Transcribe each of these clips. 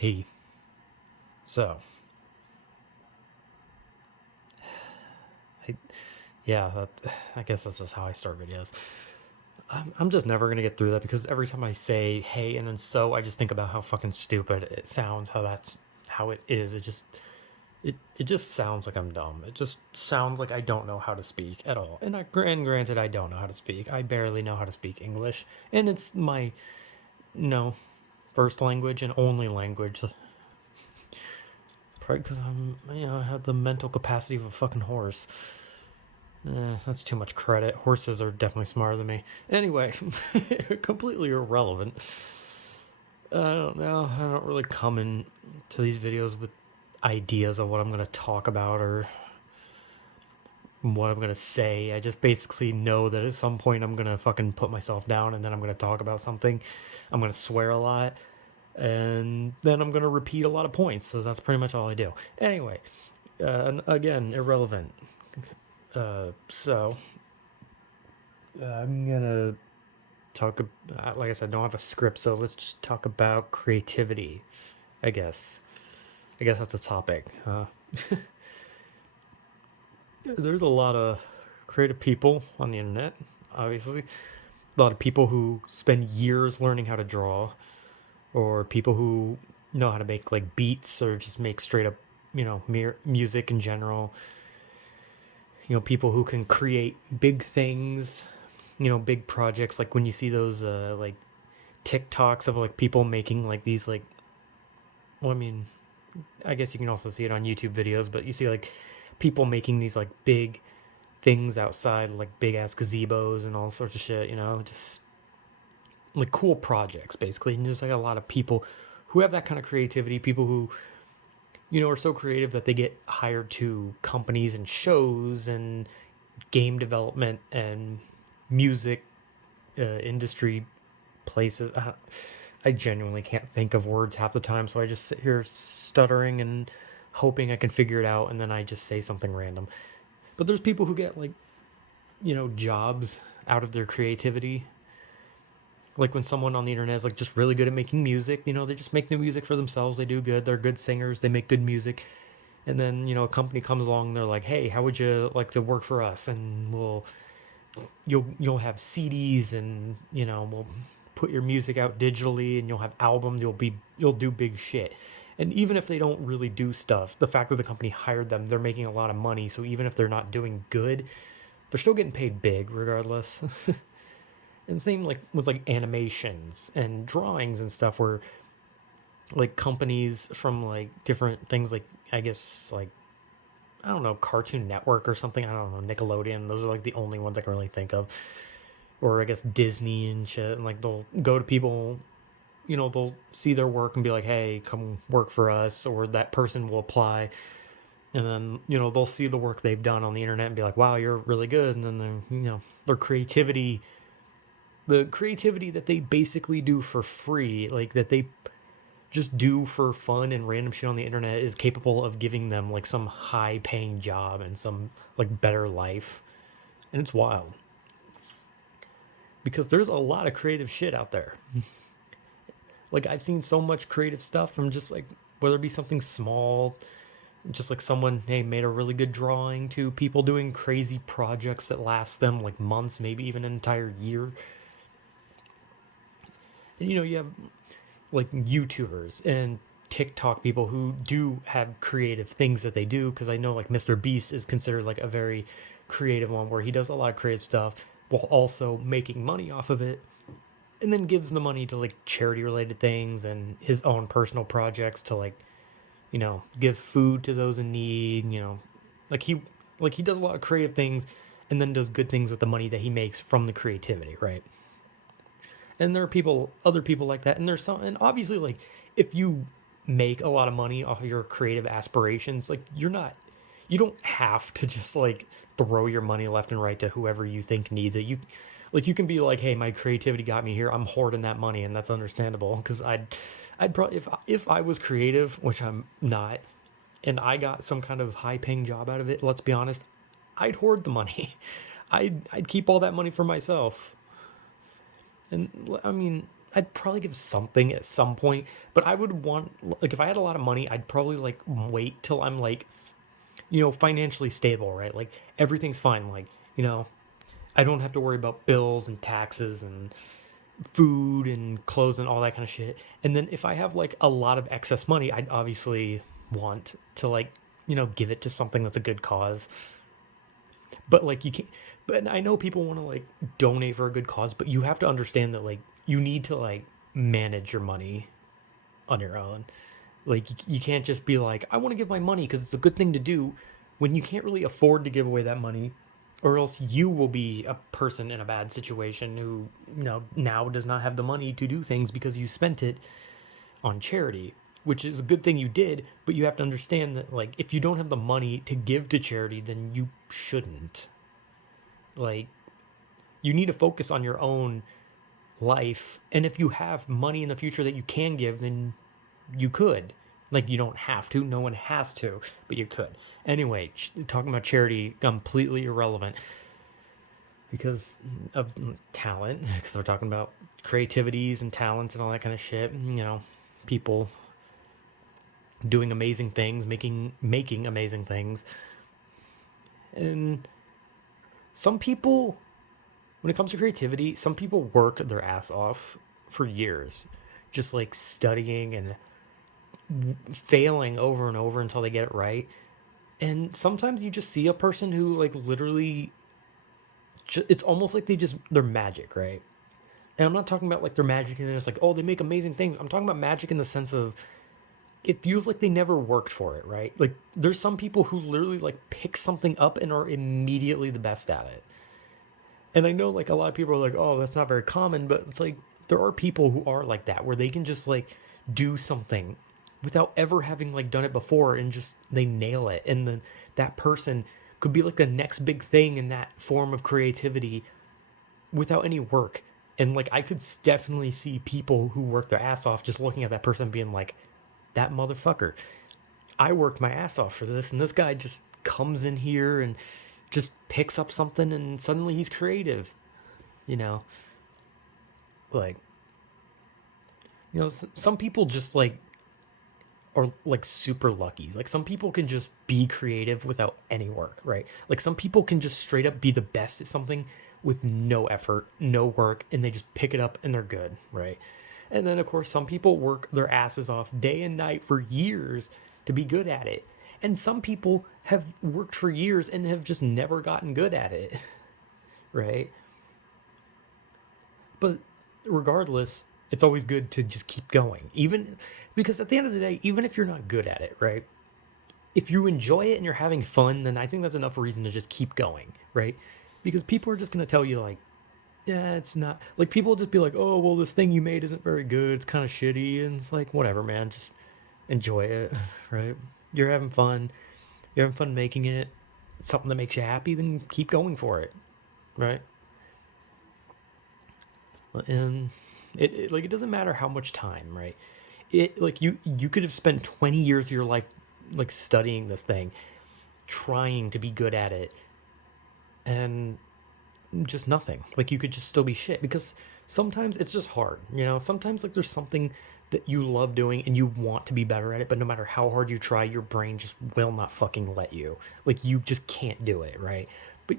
Hey, so, I, yeah, I guess that's just how I start videos. I'm just never gonna get through that because every time I say hey and then I just think about how fucking stupid it sounds, how that's how it is. It just sounds like I'm dumb. It just sounds like I don't know how to speak at all. And granted, I don't know how to speak. I barely know how to speak English, and it's my no first language and only language. Probably because I have the mental capacity of a fucking horse. That's too much credit. Horses are definitely smarter than me. Anyway, completely irrelevant. I don't know. I don't really come into these videos with ideas of what I'm going to talk about or what I'm going to say. I just basically know that at some point I'm going to fucking put myself down and then I'm going to talk about something. I'm going to swear a lot and then I'm going to repeat a lot of points. So that's pretty much all I do. Anyway, and again, irrelevant. So I'm gonna talk. Like I said, don't have a script, so let's just talk about creativity. I guess. I guess that's a topic. There's a lot of creative people on the internet. Obviously, a lot of people who spend years learning how to draw, or people who know how to make like beats or just make straight up, music in general. People who can create big things, big projects. Like when you see those like TikToks of like people making like these like well, I mean, I guess you can also see it on YouTube videos, but you see like people making these like big things outside, like big ass gazebos and all sorts of shit, just like cool projects basically. And just like a lot of people who have that kind of creativity, people who, are so creative that they get hired to companies and shows and game development and music industry places. I genuinely can't think of words half the time, so I just sit here stuttering and hoping I can figure it out, and then I just say something random. But there's people who get like, jobs out of their creativity. Like when someone on the internet is like just really good at making music, they just make the music for themselves. They do good. They're good singers. They make good music. And then, a company comes along and they're like, "Hey, how would you like to work for us?" And you'll have CDs and, we'll put your music out digitally and you'll have albums, you'll do big shit. And even if they don't really do stuff, the fact that the company hired them, they're making a lot of money. So even if they're not doing good, they're still getting paid big regardless. And same like with like animations and drawings and stuff where like companies from like different things like I guess like I don't know, Cartoon Network or something. I don't know, Nickelodeon. Those are like the only ones I can really think of. Or I guess Disney and shit. And like they'll go to people, they'll see their work and be like, "Hey, come work for us." Or that person will apply, and then they'll see the work they've done on the internet and be like, "Wow, you're really good." And then their creativity, the creativity that they basically do for free, like that they just do for fun and random shit on the internet, is capable of giving them like some high paying job and some like better life. And it's wild because there's a lot of creative shit out there. Like I've seen so much creative stuff from just like whether it be something small, just like someone hey made a really good drawing, to people doing crazy projects that last them like months, maybe even an entire year. And you have like YouTubers and TikTok people who do have creative things that they do, because I know like Mr. Beast is considered like a very creative one where he does a lot of creative stuff while also making money off of it, and then gives the money to like charity related things and his own personal projects to like give food to those in need. Like he he does a lot of creative things and then does good things with the money that he makes from the creativity, right? And there are other people like that, and there's some, and obviously like if you make a lot of money off of your creative aspirations, like you don't have to just like throw your money left and right to whoever you think needs it. You can be like, hey, my creativity got me here, I'm hoarding that money, and that's understandable, because I'd probably, if I was creative, which I'm not, and I got some kind of high paying job out of it, let's be honest, I'd hoard the money. I'd keep all that money for myself. And I mean, I'd probably give something at some point, but I would want, like, if I had a lot of money, I'd probably like wait till I'm like, financially stable, right? Like everything's fine. Like, you know, I don't have to worry about bills and taxes and food and clothes and all that kind of shit. And then if I have like a lot of excess money, I'd obviously want to like, give it to something that's a good cause. But like you can't, but I know people want to like donate for a good cause, but you have to understand that like you need to like manage your money on your own. Like you can't just be like, I want to give my money because it's a good thing to do when you can't really afford to give away that money, or else you will be a person in a bad situation who, now does not have the money to do things because you spent it on charity, which is a good thing you did, but you have to understand that like if you don't have the money to give to charity, then you shouldn't. Like you need to focus on your own life, and if you have money in the future that you can give, then you could. Like you don't have to, no one has to, but you could. Anyway, talking about charity, completely irrelevant because of talent, because we're talking about creativities and talents and all that kind of shit. People doing amazing things, making amazing things. And some people, when it comes to creativity, some people work their ass off for years, just like studying and failing over and over until they get it right. And sometimes you just see a person who like literally it's almost like they're magic, right? And I'm not talking about like they're magic and it's like, oh, they make amazing things. I'm talking about magic in the sense of it feels like they never worked for it, right? Like there's some people who literally like pick something up and are immediately the best at it. And I know like a lot of people are like, oh, that's not very common, but it's like there are people who are like that where they can just like do something without ever having like done it before and just they nail it. And then that person could be like the next big thing in that form of creativity without any work. And like I could definitely see people who work their ass off just looking at that person being like, that motherfucker. I worked my ass off for this, and this guy just comes in here and just picks up something and suddenly he's creative. You know, like, some people just like are like super lucky. Like some people can just be creative without any work, right? Like some people can just straight up be the best at something with no effort, no work, and they just pick it up and they're good, right? And then of course some people work their asses off day and night for years to be good at it. And some people have worked for years and have just never gotten good at it, right? But regardless, it's always good to just keep going. Even because at the end of the day, even if you're not good at it, right? If you enjoy it and you're having fun, then I think that's enough reason to just keep going, right? Because people are just going to tell you like, yeah, it's not like people will just be like, oh, well, this thing you made isn't very good. It's kind of shitty. And it's like, whatever, man. Just enjoy it, right? You're having fun. You're having fun making it. It's something that makes you happy, then keep going for it, right? And like it doesn't matter how much time, right? It like you could have spent 20 years of your life like studying this thing, trying to be good at it, and just nothing. Like you could just still be shit because sometimes it's just hard, Sometimes like there's something that you love doing and you want to be better at it, but no matter how hard you try, your brain just will not fucking let you. Like you just can't do it, right? But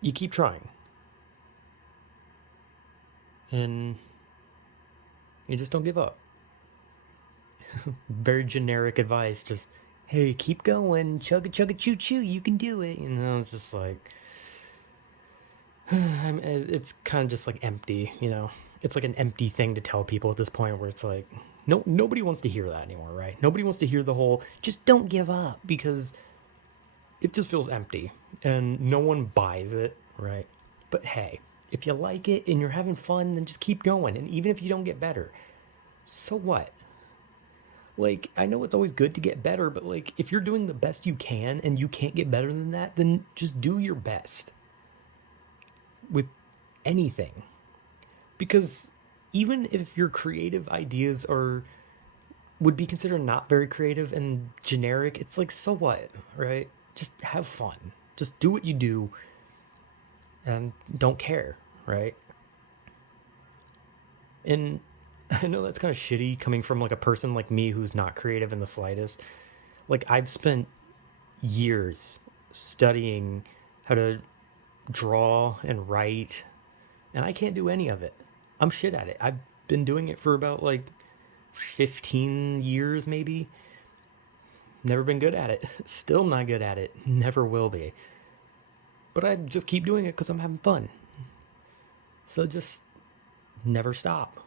you keep trying. And you just don't give up. Very generic advice, just hey, keep going, chugga chugga choo choo, you can do it. It's just like it's kind of just like empty. It's like an empty thing to tell people at this point where it's like nobody wants to hear that anymore, right? Nobody wants to hear the whole just don't give up because it just feels empty and no one buys it, right? But hey, if you like it and you're having fun, then just keep going. And even if you don't get better, so what? Like, I know it's always good to get better, but like, if you're doing the best you can and you can't get better than that, then just do your best with anything. Because even if your creative ideas would be considered not very creative and generic, it's like, so what, right? Just have fun. Just do what you do and don't care, right? And I know that's kind of shitty coming from like a person like me who's not creative in the slightest. Like I've spent years studying how to draw and write, and I can't do any of it. I'm shit at it. I've been doing it for about like 15 years maybe. Never been good at it. Still not good at it. Never will be. But I just keep doing it because I'm having fun. So just never stop.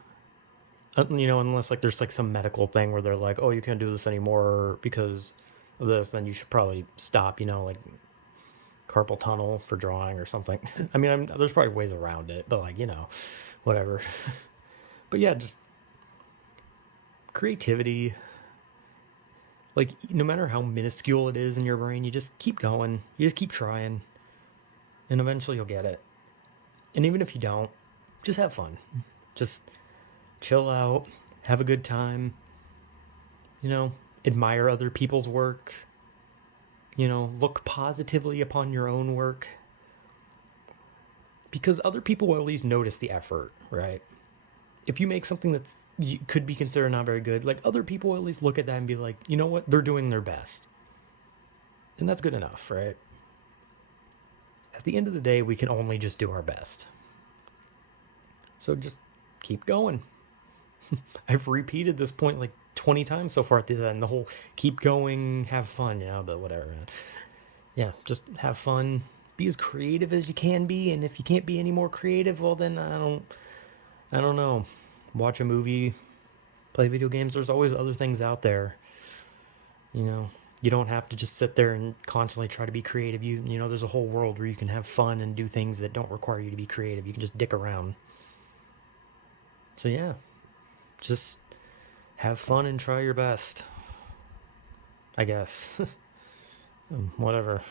Unless like there's like some medical thing where they're like, oh, you can't do this anymore because of this, then you should probably stop, like carpal tunnel for drawing or something. I mean, there's probably ways around it, but like, whatever. But yeah, just creativity. Like, no matter how minuscule it is in your brain, you just keep going. You just keep trying, and eventually you'll get it. And even if you don't, just have fun. Just chill out, have a good time, admire other people's work, look positively upon your own work. Because other people will at least notice the effort, right? If you make something that's could be considered not very good, like other people will at least look at that and be like, you know what, they're doing their best. And that's good enough, right? At the end of the day, we can only just do our best. So just keep going. I've repeated this point like 20 times so far at the end. The whole keep going, have fun, but whatever, man. Yeah, just have fun. Be as creative as you can be, and if you can't be any more creative, well then I don't know. Watch a movie, play video games. There's always other things out there. You don't have to just sit there and constantly try to be creative. There's a whole world where you can have fun and do things that don't require you to be creative. You can just dick around. So yeah, just have fun and try your best. I guess. Whatever.